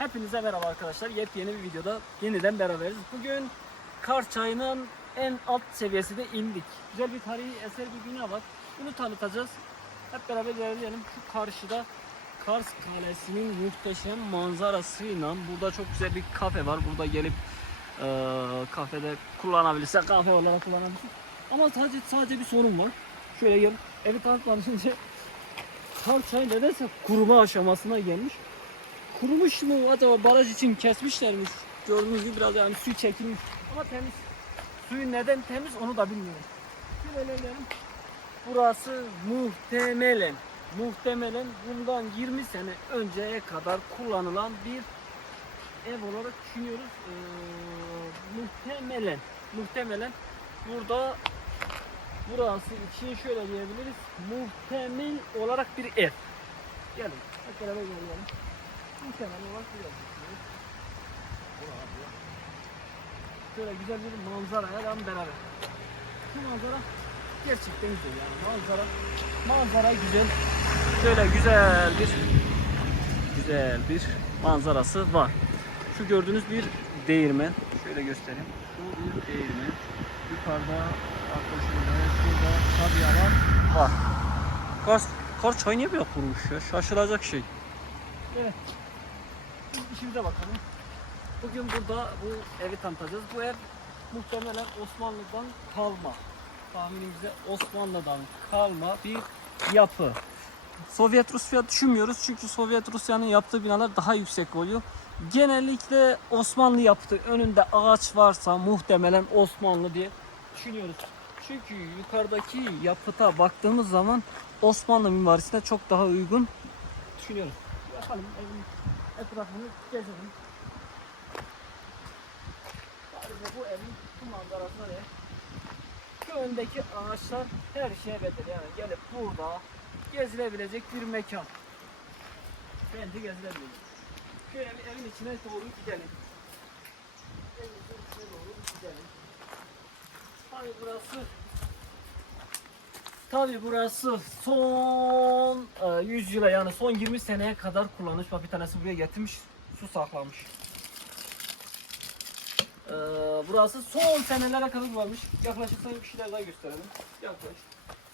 Hepinize merhaba arkadaşlar. Yepyeni bir videoda yeniden beraberiz. Bugün Kars Çayı'nın en alt seviyesine indik. Güzel bir tarihi eser bir bina var. Bunu tanıtacağız. Hep beraber ilerleyelim. Şu karşıda Kars Kalesi'nin muhteşem manzarasıyla burada çok güzel bir kafe var. Burada gelip eee kafede kullanabilirse kahve olarak kullanabilirsin. Ama sadece sadece bir sorun var. Şöyle. Evi tanıtmadan önce Kars Çayı nedense kuruma aşamasına gelmiş. Kurumuş mu acaba baraj için kesmişler mi? Gördüğünüz gibi biraz yani su çekilmiş ama temiz. Suyun neden temiz onu da bilmiyorum. Şöyle. Burası muhtemelen muhtemelen bundan 20 sene önceye kadar kullanılan bir ev olarak düşünüyoruz. Ee, muhtemelen muhtemelen burada burası için şöyle diyebiliriz. Muhtemel olarak bir ev. Gelin hep beraber gelelim. Muhtemel olarak bir ev. düşünüyoruz. Şöyle güzel bir manzaraya lan beraber. Şu manzara gerçekten güzel yani manzara manzara güzel. Şöyle güzel bir güzel bir manzarası var. Şu gördüğünüz bir değirmen. Şöyle göstereyim. Şu bir değirmen. Yukarıda arkadaşlar şurada tabyalar var. Kars, Kars çayı niye böyle kurumuş ya? Şaşılacak şey. Evet. Biz işimize bakalım. Bugün burada bu evi tanıtacağız. Bu ev muhtemelen Osmanlı'dan kalma. Tahminimizde Osmanlı'dan kalma bir yapı. Sovyet Rusya düşünmüyoruz çünkü Sovyet Rusya'nın yaptığı binalar daha yüksek oluyor. Genellikle Osmanlı yaptı. Önünde ağaç varsa muhtemelen Osmanlı diye düşünüyoruz. Çünkü yukarıdaki yapıta baktığımız zaman Osmanlı mimarisine çok daha uygun düşünüyoruz. Yapalım evin etrafını gezelim. Sadece bu evin şu manzarası ne? Şu öndeki ağaçlar her şeye bedel yani gelip burada gezilebilecek bir mekan. Bence gezilebilecek. Şöyle bir evin içine doğru gidelim. Evin içine doğru gidelim. Tabii burası Tabii burası son e, 100 yıla yani son 20 seneye kadar kullanılmış. Bak bir tanesi buraya getirmiş, su saklamış. Ee, burası son senelere kadar kullanılmış. Yaklaşık sana bir şeyler daha gösterelim. Yaklaş.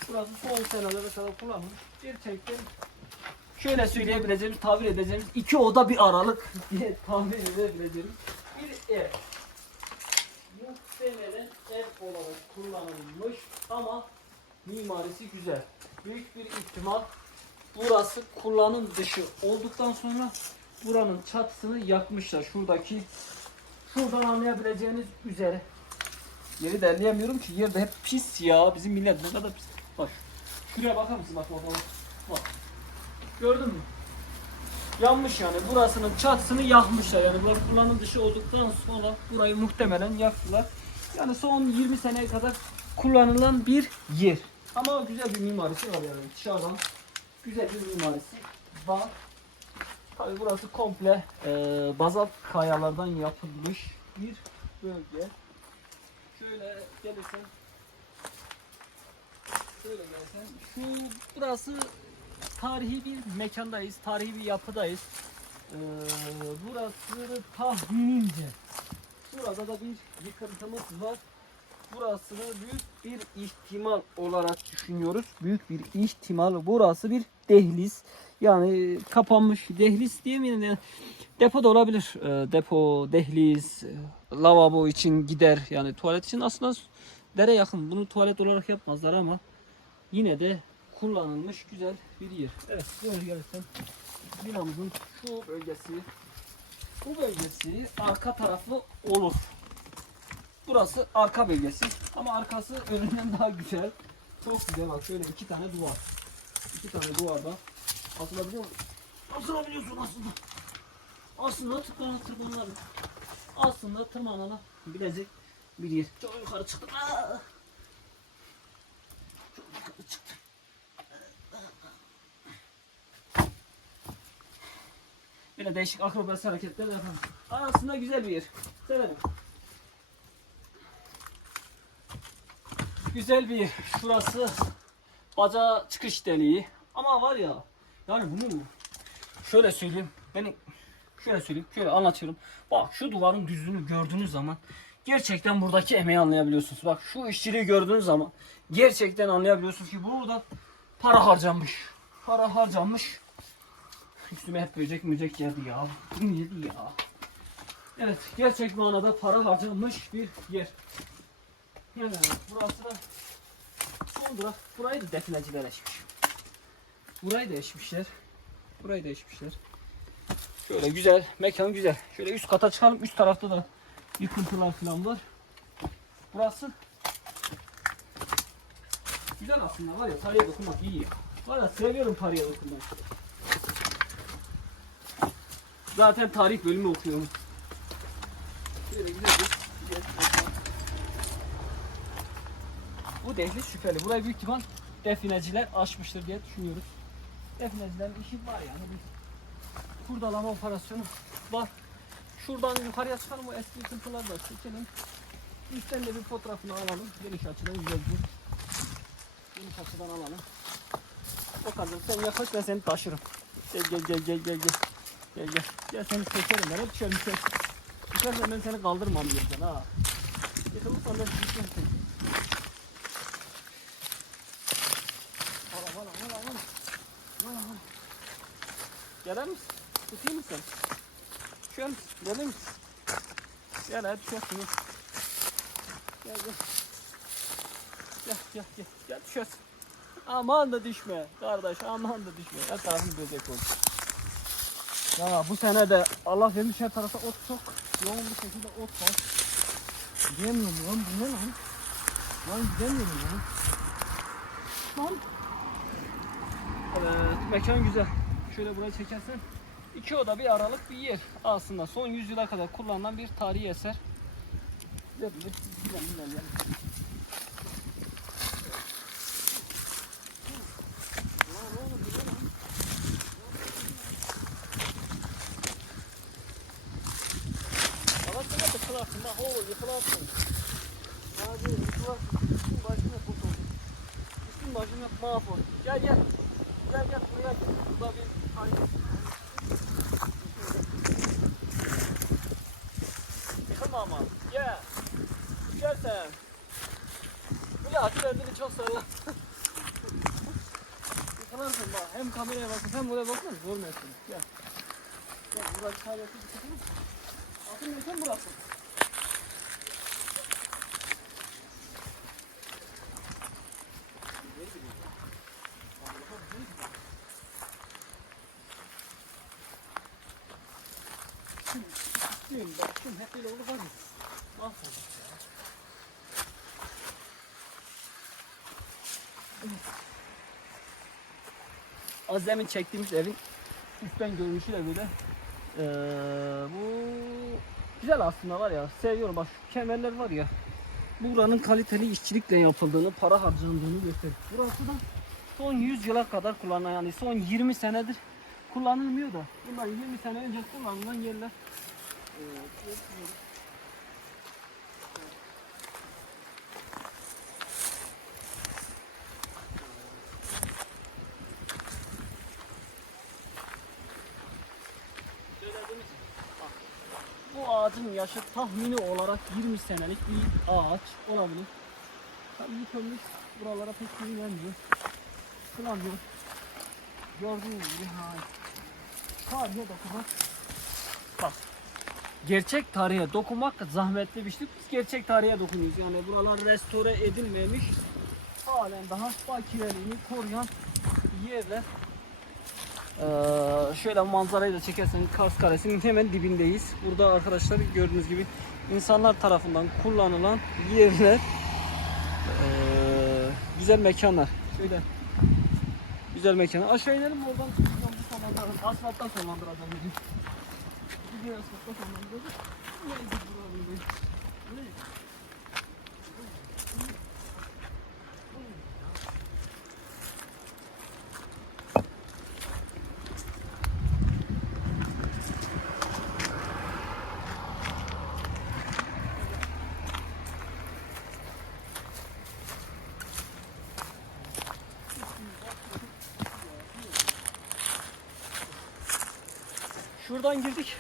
Burası son senelere kadar kullanılmış. Gerçekten şöyle söyleyebileceğimiz, tabir edeceğimiz iki oda bir aralık diye tabir edebileceğimiz bir ev. Muhtemelen ev olarak kullanılmış ama mimarisi güzel. Büyük bir ihtimal burası kullanım dışı olduktan sonra buranın çatısını yakmışlar. Şuradaki şuradan anlayabileceğiniz üzere. Yeri derleyemiyorum ki yerde hep pis ya. Bizim millet ne kadar pis. Bak. Şuraya bakar mısın? Bak bak bak. Bak. Gördün mü? Yanmış yani. Burasının çatısını yakmışlar. Yani burası kullanım dışı olduktan sonra burayı muhtemelen yaktılar. Yani son 20 seneye kadar kullanılan bir yer. Ama güzel bir mimarisi var yani dışarıdan güzel bir mimarisi var. Tabi burası komple e, bazalt kayalardan yapılmış bir bölge. Şöyle gelirsen şöyle gelsen şu burası tarihi bir mekandayız, tarihi bir yapıdayız. E, burası tahminimce burada da bir yıkıntımız var burasını büyük bir ihtimal olarak düşünüyoruz. Büyük bir ihtimal burası bir dehliz. Yani kapanmış dehliz diyemeyelim. Yani depo da olabilir. Ee, depo, dehliz, e, lavabo için gider. Yani tuvalet için aslında dere yakın. Bunu tuvalet olarak yapmazlar ama yine de kullanılmış güzel bir yer. Evet böyle gelirsen binamızın şu bölgesi bu bölgesi arka taraflı olur. Burası arka bölgesi. Ama arkası önünden daha güzel. Çok güzel bak şöyle iki tane duvar. İki tane duvarda asılabiliyor musun? Asılabiliyorsun aslında. Aslında tırmanır tırmanır. Aslında tırmananabilecek bir yer. Çok yukarı çıktım. Aa! Çok yukarı çıktım. Böyle değişik akrobasi hareketler yapalım. Aslında güzel bir yer. Severim. Güzel bir. Şurası baca çıkış deliği. Ama var ya yani bunu şöyle söyleyeyim. Benim Şöyle söyleyeyim, şöyle anlatıyorum. Bak şu duvarın düzlüğünü gördüğünüz zaman gerçekten buradaki emeği anlayabiliyorsunuz. Bak şu işçiliği gördüğünüz zaman gerçekten anlayabiliyorsunuz ki burada para harcanmış. Para harcanmış. Üstüme hep böcek mücek geldi ya. Kim yedi ya? Evet, gerçek manada para harcanmış bir yer. Burası da son durak. Burayı da defineciler eşmiş. Burayı da eşmişler. Burayı da eşmişler. Şöyle güzel, mekan güzel. Şöyle üst kata çıkalım. Üst tarafta da yıkıntılar falan var. Burası güzel aslında var ya tarihe dokunmak iyi. Var ya seviyorum tarihe dokunmak. Zaten tarih bölümü okuyorum. Şöyle güzel bir mekan. Bu şüpheli. Burayı büyük ihtimal defineciler açmıştır diye düşünüyoruz. Definecilerin işi var yani. Bir kurdalama operasyonu var. Şuradan yukarıya çıkalım o eski yıkıntılar da çekelim. Üstten de bir fotoğrafını alalım. Geniş açıdan güzel bir geniş açıdan alalım. O kadar. Sen yaklaş ben seni taşırım. Gel gel gel gel gel gel. Gel gel. Seni çekerim ben. Hep düşer düşer. Düşersen ben seni kaldırmam yerden ha. Yıkılırsan ben düşmem Gelir misin? Tutayım mı sen? Düşer misin? Gelir misin? Gel hadi düşersin. Gel. Gel gel. Gel gel gel. Gel düşersin. Aman da düşme. Kardeş aman da düşme. Her tarafın böcek oldu. Ya bu sene de Allah vermiş her tarafa ot çok. Yoğun bir şekilde ot var. Gidemiyorum lan bu ne lan? Lan gidemiyorum lan. Lan. Evet mekan güzel. Şöyle buraya çekersen iki oda bir aralık bir yer. Aslında son yüzyıla kadar kullanılan bir tarihi eser. Yıkılarsın yıkılarsın. Yıkılarsın. Üstün başına kurt oldu. Üstün başına mahvol. Gel gel. Gel gel buraya gel. Burada bir ay. Yıkılma ama. Gel. Düşersen. Böyle hadi kendini çok salla. Yıkılarsın bak. Hem kameraya bakın hem buraya bakın. Görmezsin. Gel. Gel burada tane yapıp yıkılır. Altın mekan burası. Şimdi bak şimdi hep böyle olur var mı? Mahvolduk ya. Az demin çektiğimiz evin üstten görünüşü de böyle ee, bu güzel aslında var ya seviyorum bak şu kemerler var ya buranın kaliteli işçilikle yapıldığını para harcandığını gösterir. Burası da son 100 yıla kadar kullanılan yani son 20 senedir kullanılmıyor da bundan 20 sene önce kullanılan yerler. Bu ağacın yaşı tahmini olarak 20 senelik bir ağaç olabilir. Tabii yıkılmış. Buralara pek girilmiyor. Kullanmıyor. Gördüğünüz gibi hayır. Tarihe dokunmak. Bak. Gerçek tarihe dokunmak zahmetli bir şey. Biz gerçek tarihe dokunuyoruz. Yani buralar restore edilmemiş. Halen daha bakireliğini koruyan yerler. Ee, şöyle manzarayı da çekerseniz Kars Kalesi'nin hemen dibindeyiz. Burada arkadaşlar gördüğünüz gibi insanlar tarafından kullanılan yerler. Ee, güzel mekanlar. Şöyle güzel mekanlar. Aşağı inelim oradan. Asfalttan sonlandıracağım Şuradan girdik.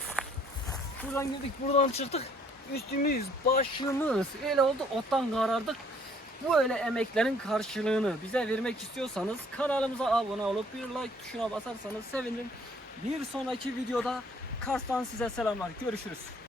Buradan girdik, buradan çıktık. Üstümüz, başımız öyle oldu, ottan karardık. Bu öyle emeklerin karşılığını bize vermek istiyorsanız kanalımıza abone olup bir like tuşuna basarsanız sevinirim. Bir sonraki videoda Kars'tan size selamlar. Görüşürüz.